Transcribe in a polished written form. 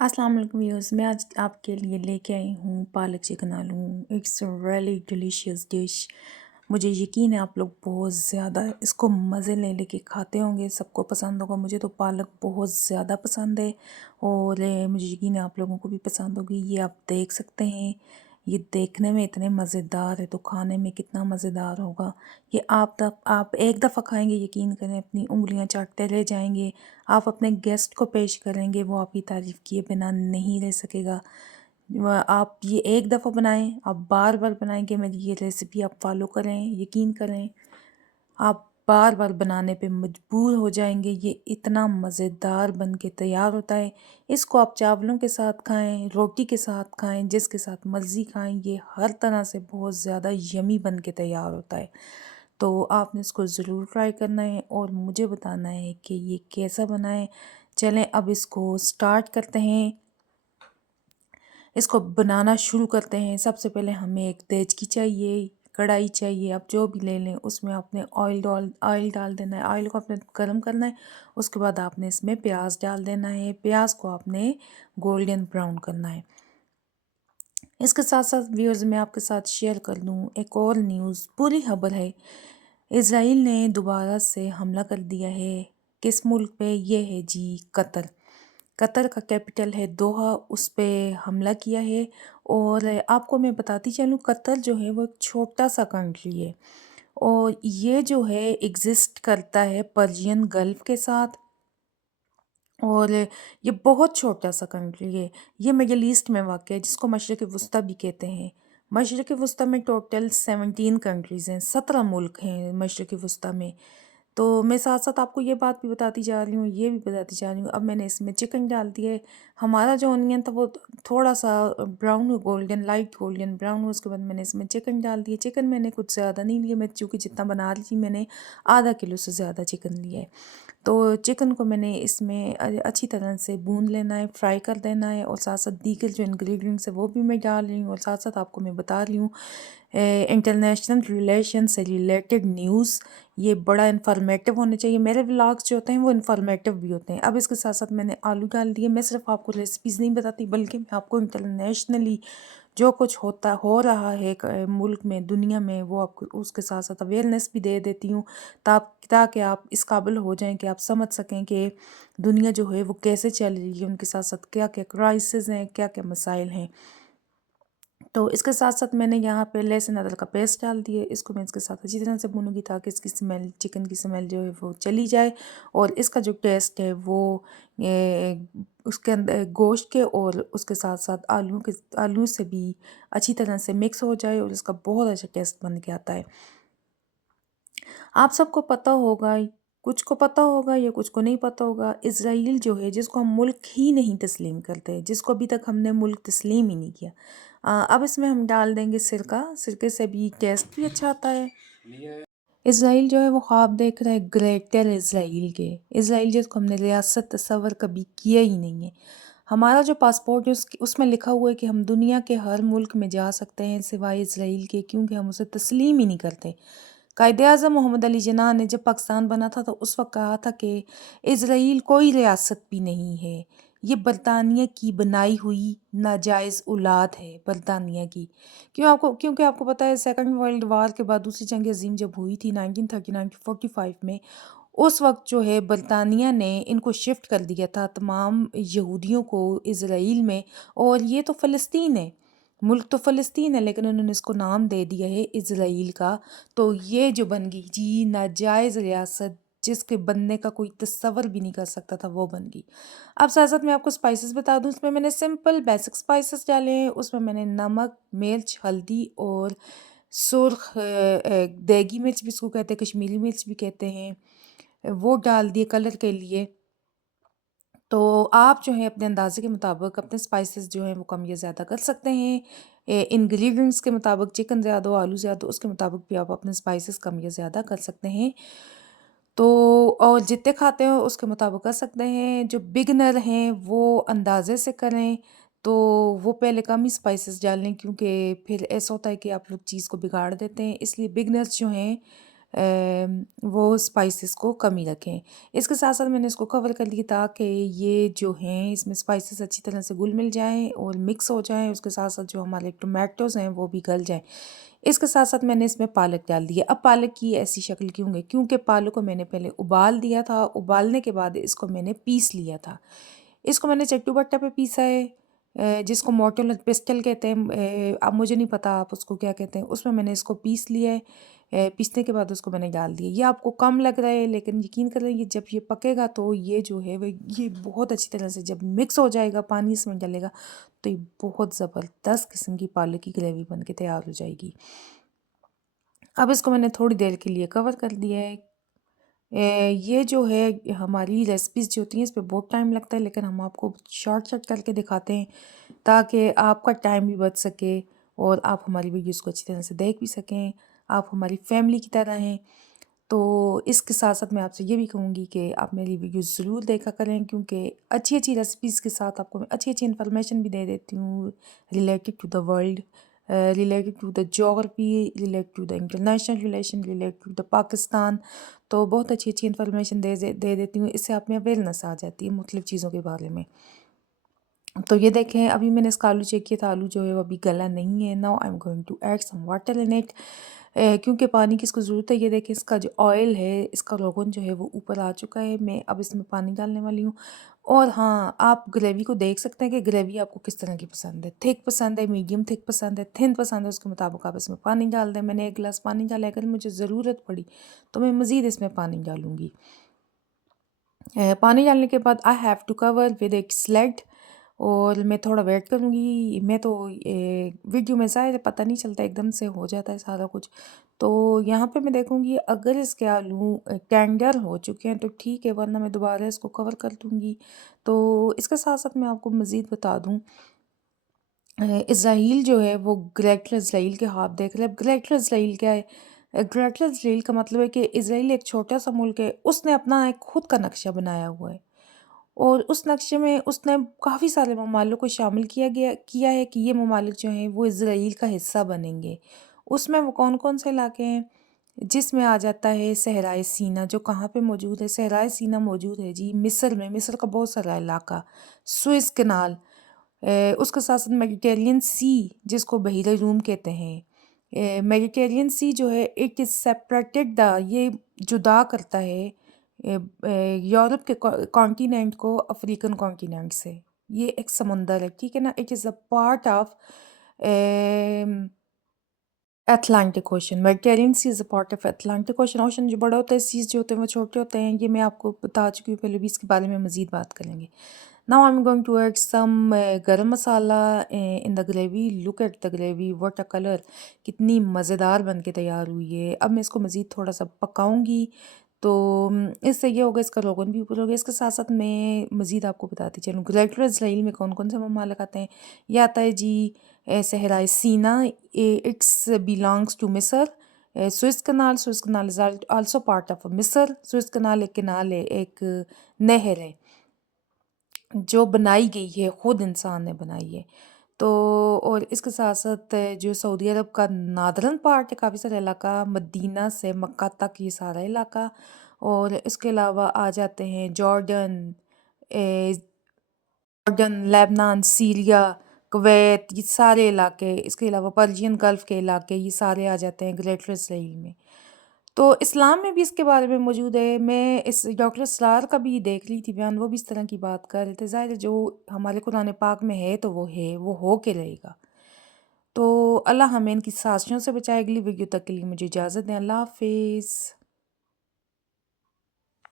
अस्सलाम वालेकुम व्यूअर्स, मैं आज आपके लिए लेके आई हूँ पालक चिकन आलू। It's really delicious dish. मुझे यकीन है आप लोग बहुत ज़्यादा इसको मज़े ले लेके खाते होंगे, सबको पसंद होगा। मुझे तो पालक बहुत ज़्यादा पसंद है और मुझे यकीन है आप लोगों को भी पसंद होगी। ये आप देख सकते हैं, ये देखने में इतने मज़ेदार है तो खाने में कितना मज़ेदार होगा। ये आप एक दफ़ा खाएंगे, यकीन करें अपनी उंगलियां चाटते रह जाएंगे। आप अपने गेस्ट को पेश करेंगे, वो आपकी तारीफ़ किए बिना नहीं रह सकेगा। आप ये एक दफ़ा बनाएं, आप बार बार बनाएंगे। मेरी ये रेसिपी आप फॉलो करें, यकीन करें आप बार बार बनाने पे मजबूर हो जाएंगे। ये इतना मज़ेदार बन के तैयार होता है। इसको आप चावलों के साथ खाएं, रोटी के साथ खाएं, जिसके साथ मर्ज़ी खाएं। ये हर तरह से बहुत ज़्यादा यमी बन के तैयार होता है। तो आपने इसको ज़रूर ट्राई करना है और मुझे बताना है कि ये कैसा बना है। चलें अब इसको स्टार्ट करते हैं, इसको बनाना शुरू करते हैं। सबसे पहले हमें एक देचकी चाहिए, कढ़ाई चाहिए, आप जो भी ले लें। उसमें आपने ऑयल डाल देना है, ऑयल को आपने गर्म करना है। उसके बाद आपने इसमें प्याज डाल देना है, प्याज को आपने गोल्डन ब्राउन करना है। इसके साथ साथ व्यूअर्स मैं आपके साथ शेयर कर दूँ एक और न्यूज़, बुरी खबर है। इसराइल ने दोबारा से हमला कर दिया है। किस मुल्क पे? ये है जी कतर। कतर का कैपिटल है दोहा, उस पे हमला किया है। और आपको मैं बताती चलूँ, कतर जो है वो एक छोटा सा कंट्री है और ये जो है एग्जिस्ट करता है पर्जियन गल्फ के साथ। और ये बहुत छोटा सा कंट्री है। ये मिडल ईस्ट में वाक़ है, जिसको मशरिक़ वस्ती भी कहते हैं। मशरिक़ वस्ती में टोटल 17 कंट्रीज़ हैं, 17 मुल्क हैं मशरिक़ वस्ती में। तो मैं साथ साथ आपको ये बात भी बताती जा रही हूँ, ये भी बताती जा रही हूँ। अब मैंने इसमें चिकन डाल दिया है। हमारा जो ऑनियन था वो थोड़ा सा brown, golden, light golden brown हुआ। उसके बाद मैंने इसमें चिकन डाल दिया। चिकन मैंने कुछ ज़्यादा नहीं लिया, मैं चूँकि जितना बना रही थी मैंने आधा किलो से ज़्यादा चिकन लिया है। तो चिकन को मैंने इसमें अच्छी तरह से भून लेना है, फ्राई कर देना है। और साथ साथ दीगर जो इंग्रेडिएंट्स है वो भी मैं डाल रही हूँ। और साथ साथ आपको मैं बता रही हूँ इंटरनेशनल रिलेशन से रिलेटेड न्यूज़। ये बड़ा इन्फॉर्मेटिव होना चाहिए। मेरे व्लॉग्स जो होते हैं वो इन्फॉर्मेटिव भी होते हैं। अब इसके साथ साथ मैंने आलू डाल दिए। मैं सिर्फ आपको रेसिपीज़ नहीं बताती, बल्कि मैं आपको इंटरनेशनली जो कुछ होता हो रहा है मुल्क में, दुनिया में, वो आपको उसके साथ साथ अवेयरनेस भी दे देती हूँ, ताकि आप इस काबिल हो जाएं कि आप समझ सकें कि दुनिया जो है वो कैसे चल रही है, उनके साथ साथ क्या क्या क्राइसिस हैं, क्या क्या मसाइल हैं। तो इसके साथ साथ मैंने यहाँ पे लहसुन अदरक का पेस्ट डाल दिए। इसको मैं इसके साथ अच्छी तरह से भूनूंगी ताकि इसकी स्मेल, चिकन की स्मेल जो है वो चली जाए और इसका जो टेस्ट है वो उसके अंदर गोश्त के और उसके साथ साथ आलू से भी अच्छी तरह से मिक्स हो जाए और इसका बहुत अच्छा टेस्ट बन के आता है। आप सबको पता होगा, कुछ को पता होगा या कुछ को नहीं पता होगा, इसराइल जो है जिसको हम मुल्क ही नहीं तस्लीम करते, जिसको अभी तक हमने मुल्क तस्लीम ही नहीं किया। अब इसमें हम डाल देंगे सिरका। सिरके से भी टेस्ट भी अच्छा आता है। इसराइल जो है वो ख्वाब देख रहा है ग्रेटर इसराइल के। इसराइल जिसको हमने रियासत तस्वर कभी किया ही नहीं है। हमारा जो पासपोर्ट है उसमें लिखा हुआ है कि हम दुनिया के हर मुल्क में जा सकते हैं सिवाय इसराइल के, क्योंकि हम उसे तस्लीम ही नहीं करते। कायदे आज़म मोहम्मद अली जिन्ना ने जब पाकिस्तान बना था तो उस वक्त कहा था कि इसराइल कोई रियासत भी नहीं है, ये बरतानिया की बनाई हुई नाजायज़ औलाद है बरतानिया की। क्योंकि आपको पता है सेकंड वर्ल्ड वार के बाद दूसरी जंग अजीम जब हुई थी 1939-45 में, उस वक्त जो है बरतानिया ने इनको शिफ्ट कर दिया था तमाम यहूदियों को इसराइल में। और ये तो फ़लस्तीन है, मुल्क तो फ़लस्तीन है, लेकिन उन्होंने इसको नाम दे दिया है इसराइल का। तो ये जो बन गई जी नाजायज़ रियासत, जिसके बनने का कोई तसव्वुर भी नहीं कर सकता था, वो बन गई। अब साथ साथ मैं आपको स्पाइसेस बता दूं, इसमें मैंने सिंपल बेसिक स्पाइसेस डाले हैं। उसमें मैंने नमक, मिर्च, हल्दी और सुर्ख देगी मिर्च भी इसको कहते हैं, कश्मीरी मिर्च भी कहते हैं, वो डाल दिए कलर के लिए। तो आप जो है अपने अंदाज़े के मुताबिक अपने स्पाइसेस जो हैं वो कम या ज़्यादा कर सकते हैं। इंग्रेडिएंट्स के मुताबिक, चिकन ज़्यादा हो, आलू ज़्यादा हो, उसके मुताबिक भी आप अपने स्पाइसेस कम या ज़्यादा कर सकते हैं। तो और जितने खाते हो उसके मुताबिक कर सकते हैं। जो बिगनर हैं वो अंदाज़े से करें, तो वो पहले कम ही स्पाइसेस डालें, क्योंकि फिर ऐसा होता है कि आप लोग चीज़ को बिगाड़ देते हैं। इसलिए बिगनर्स जो हैं वो स्पाइसेस को कम ही रखें। इसके साथ साथ मैंने इसको कवर कर लिया ताकि ये जो हैं इसमें स्पाइसेस अच्छी तरह से घुल मिल जाएँ और मिक्स हो जाएँ। उसके साथ साथ जो हमारे टोमेटोज़ हैं वो भी गल जाएँ। इसके साथ साथ मैंने इसमें पालक डाल दिया। अब पालक की ऐसी शक्ल क्यों है, क्योंकि पालक को मैंने पहले उबाल दिया था, उबालने के बाद इसको मैंने पीस लिया था। इसको मैंने चट्टू-बट्टा पे पीसा है, जिसको मोर्टार पेस्टल कहते हैं, अब मुझे नहीं पता आप उसको क्या कहते हैं। उसमें मैंने इसको पीस लिया है। पीसने के बाद उसको मैंने डाल दिया। ये आपको कम लग रहा है लेकिन यकीन करें ये जब ये पकेगा तो ये जो है वो ये बहुत अच्छी तरह से जब मिक्स हो जाएगा, पानी इसमें डलेगा, तो ये बहुत ज़बरदस्त किस्म की पालक की ग्रेवी बन के तैयार हो जाएगी। अब इसको मैंने थोड़ी देर के लिए कवर कर दिया है। ये जो है हमारी रेसिपीज़ जो होती हैं इस पे बहुत टाइम लगता है, लेकिन हम आपको शॉर्ट करके दिखाते हैं ताकि आपका टाइम भी बच सके और आप हमारी वीडियोस को अच्छी तरह से देख भी सकें। आप हमारी फैमिली की तरह हैं। तो इसके साथ साथ मैं आपसे ये भी कहूँगी कि आप मेरी वीडियोस ज़रूर देखा करें, क्योंकि अच्छी रेसिपीज़ के साथ आपको मैं अच्छी इन्फॉर्मेशन भी दे देती हूँ related to the world, related to the geography, related to the international relation, related to the Pakistan. तो बहुत अच्छी इन्फॉर्मेशन दे देती हूँ। इससे आप में अवेयरनेस आ जाती है मुख्तलिफ़ चीज़ों के बारे में। तो ये देखें अभी मैंने इसका आलू चेक किया था, आलू जो है वो अभी गला नहीं है। Now I am going to add some water in it, क्योंकि पानी की इसको ज़रूरत है। ये देखें इसका जो ऑयल है, इसका रोगन जो है वो ऊपर आ चुका है। मैं अब इसमें पानी डालने वाली हूँ। और हाँ, आप ग्रेवी को देख सकते हैं कि ग्रेवी आपको किस तरह की पसंद है, थिक पसंद है, मीडियम थिक पसंद है, थिन पसंद है, उसके मुताबिक आप इसमें पानी डाल दें। मैंने 1 गिलास पानी डाला है, अगर मुझे ज़रूरत पड़ी तो मैं मज़ीद इसमें पानी डालूँगी। पानी डालने के बाद I have to cover with एक स्लेट, और मैं थोड़ा वेट करूँगी। मैं तो वीडियो में ज़ाहिर है पता नहीं चलता, एकदम से हो जाता है सारा कुछ। तो यहाँ पे मैं देखूँगी अगर इसके आलू टेंडर हो चुके हैं तो ठीक है, वरना मैं दोबारा इसको कवर कर दूँगी। तो इसके साथ साथ मैं आपको मज़ीद बता दूँ, इज़राइल जो है वो ग्रेटर इज़राइल के ख़्वाब देख रहा है। अब ग्रेटर इज़राइल क्या है? ग्रेटर इज़राइल का मतलब है कि इज़राइल एक छोटा सा मुल्क है, उसने अपना एक खुद का नक्शा बनाया हुआ है। और उस नक्शे में उसने काफ़ी सारे ममालिक को शामिल किया है कि ये ममालिक जो हैं वो इज़राइल का हिस्सा बनेंगे। उसमें वो कौन-कौन से इलाके हैं? जिसमें आ जाता है सहराए सीना, जो कहाँ पे मौजूद है? सहराए सीना मौजूद है जी मिस्र में, मिस्र का बहुत सारा इलाका, सुएज़ कैनाल, उसके साथ-साथ मेडिटेरेनियन सी जिसको बहीर रूम कहते हैं। मेडिटेरेनियन सी जो है इट इज़ सेपरेटेड ये जुदा करता है यूरोप के कॉन्टिनेंट को अफ्रीकन कॉन्टिनेंट से। ये एक समुंदर है, ठीक है ना? It is a part of Atlantic Ocean. Mediterranean Sea is a part of Atlantic Ocean. Ocean जो बड़ा होता है, सीज़ जो होते हैं वो छोटे होते हैं। ये मैं आपको बता चुकी हूँ पहले भी, इसके बारे में मज़ीद बात करेंगे। Now I am going to add some garam masala in the gravy. Look at the gravy, what a colour! कितनी मज़ेदार बन के तैयार हुई है। अब मैं इसको मज़ीद थोड़ा-सा पकाऊँगी, तो इससे ये होगा इसका रोगन भी ऊपर होगा। इसके साथ-साथ मैं मज़ीद आपको बताती चलूँ ग्रेटर इज़राइल में कौन-कौन से ममालिक आते हैं। ये आता है जी सहराए सीना, इट्स बिलॉन्ग्स टू मिस्र। Suez Canal is also part of मिस्र। सुएज़ कनाल एक कनाल है, एक नहर है जो बनाई गई है, खुद इंसान ने बनाई है। तो और इसके साथ-साथ जो सऊदी अरब का नादरन पार्ट है, काफ़ी सारा इलाका, मदीना से मक्का तक ये सारा इलाका, और इसके अलावा आ जाते हैं जॉर्डन, लेबनान, सीरिया, कुवैत, ये सारे इलाके, इसके अलावा पर्शियन गल्फ़ के इलाके, ये सारे आ जाते हैं ग्रेटर इसराइल में। तो इस्लाम में भी इसके बारे में मौजूद है। मैं इस डॉक्टर असरार का भी देख रही थी बयान, वो भी इस तरह की बात कर रहे थे। ज़ाहिर है जो हमारे कुरान पाक में है तो वो है, वो हो के रहेगा। तो अल्लाह हमें इनकी साज़िशों से बचाए। अगली वीडियो तक के लिए मुझे इजाज़त दें। अल्लाह हाफ़िज़।